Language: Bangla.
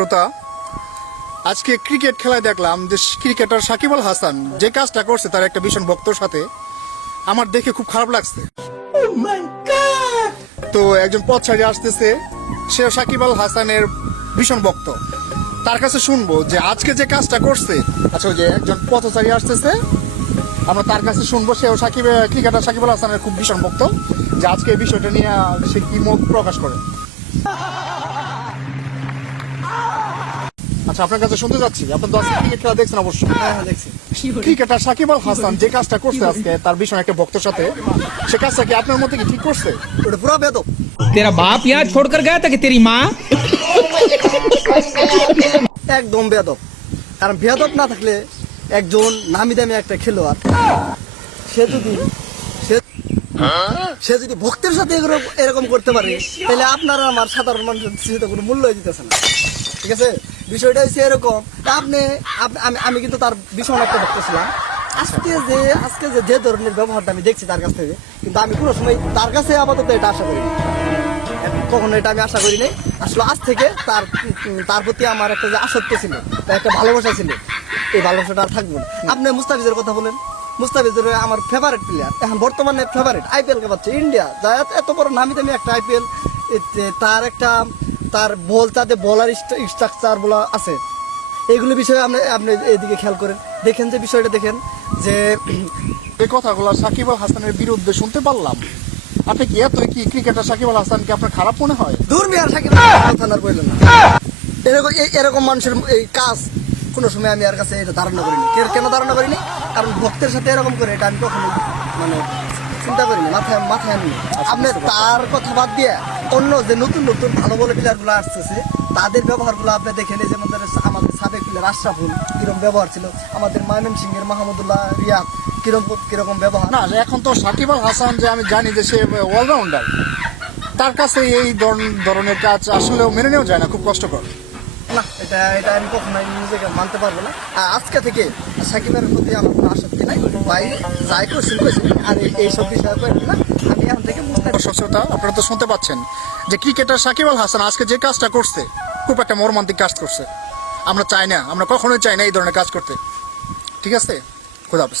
শ্রোতা, আজকে ক্রিকেট খেলায় দেখলাম যে ক্রিকেটার সাকিব আল হাসান যে কাজটা করছে তার একটা ভীষণ ভক্তর সাথে, আমার দেখে খুব খারাপ লাগছে। তো একজন পথচারী আসতেছে, সে সাকিব আল হাসানের ভীষণ ভক্ত, তার কাছে শুনবো যে আজকে যে কাজটা করছে। আচ্ছা, ওই যে একজন পথচারী আসতেছে, আমরা তার কাছে শুনবো, সেও ক্রিকেটার সাকিব আল হাসানের খুব ভীষণ ভক্ত, যে আজকে এই বিষয়টা নিয়ে সে কি মত প্রকাশ করে। আচ্ছা, আপনার কাছে শুনতে যাচ্ছি, আপনার 10 ক্রিকেট খেলা দেখছেন অবশ্যই। হ্যাঁ দেখছি। ক্রিকেটার সাকিব আল হাসান যে কাজটা করছে আজকে তার ভীষণ একটা ভক্তের সাথে, সে কাজটা কি আপনার মতে কি ঠিক করছে? ওটা পুরো বেদব। तेरा बाप यहाँ छोड़कर गया था कि तेरी माँ? একদম বেদব। কারণ বেদব না থাকলে একজন নামি দামি একটা খেলোয়াড় সে যদি ভক্তের সাথে এরকম করতে পারে, তাহলে আপনারা আমার সাধারণ মানুষের সেটা কোনো মূল্য দিতেছে না। ঠিক আছে, বিষয়টা হচ্ছে এরকম। আমি কিন্তু তার ভীষণ একটা ভক্ত ছিলাম। আজকে যে ধরনের ব্যবহারটা আমি দেখছি তার কাছ থেকে, কিন্তু আমি কোনো সময় তার কাছে আপাতত এটা আশা করিনি, কখনো এটা আমি আশা করি নাই। আসলে আজ থেকে তার প্রতি আমার একটা যে আসক্তি ছিল, তার একটা ভালোবাসা ছিল, এই ভালোবাসাটা আর থাকবে না। আপনি মুস্তাফিজের কথা বলেন, মুস্তাফিজের আমার ফেভারিট প্লেয়ার, এখন বর্তমানে ফেভারিট আইপিএল কে পাচ্ছে ইন্ডিয়া, যা এত বড় নামি দামি একটা আইপিএল, তার বল, তাদের বলার স্ট্রাকচার বলা আছে, এইগুলো বিষয়ে আপনি এইদিকে খেয়াল করেন, দেখেন যে বিষয়টা দেখেন যে এই কথাগুলো সাকিব আল হাসানের বিরুদ্ধে শুনতে পারলাম। আপনি কি কি ক্রিকেটার সাকিব আল হাসানকে আপনার খারাপ মনে হয়? দূর মিয়ার সাকিব থানার বললেন না, এরকম মানুষের এই কাজ কোনো সময় আমি আর কাছে এটা ধারণা করিনি। কেন ধারণা করিনি? কারণ ভক্তের সাথে এরকম করে এটা আমি কখনো চিন্তা করিনি, মাথায় আনি। আপনি তার কথা বাদ দিয়ে অন্য যে নতুন ভালো ভালো প্লেয়ারগুলো আসতেছে তাদের ব্যবহারগুলো আপনি দেখেন। যেমন আমাদের সাবেক প্লেয়ার আশরাফুল কিরকম ব্যবহার ছিল, আমাদের ময়মনসিংহের মাহমুদুল্লাহ রিয়াদ কিরকম ব্যবহার। না, এখন তো সাকিব আল হাসান যে আমি জানি যে সে অলরাউন্ডার, তার কাছে এই ধরনের কাজ আসলে মেনে নেওয়া যায় না, খুব কষ্টকর। না, এটা আমি কখনোই নিজেকে মানতে পারবো না। আর আজকে থেকে সাকিবের প্রতি আমার কোনো আসক্তি নাই, ভাই যাই করছি আর এইসব বিষয় না। আমি এখন থেকে শ্রোতা, আপনারা তো শুনতে পাচ্ছেন যে ক্রিকেটার সাকিব আল হাসান আজকে যে কাজটা করছে খুব একটা মর্মান্তিক কাজ করছে। আমরা কখনোই চাই না এই ধরনের কাজ করতে। ঠিক আছে, খোদা হাফেজ।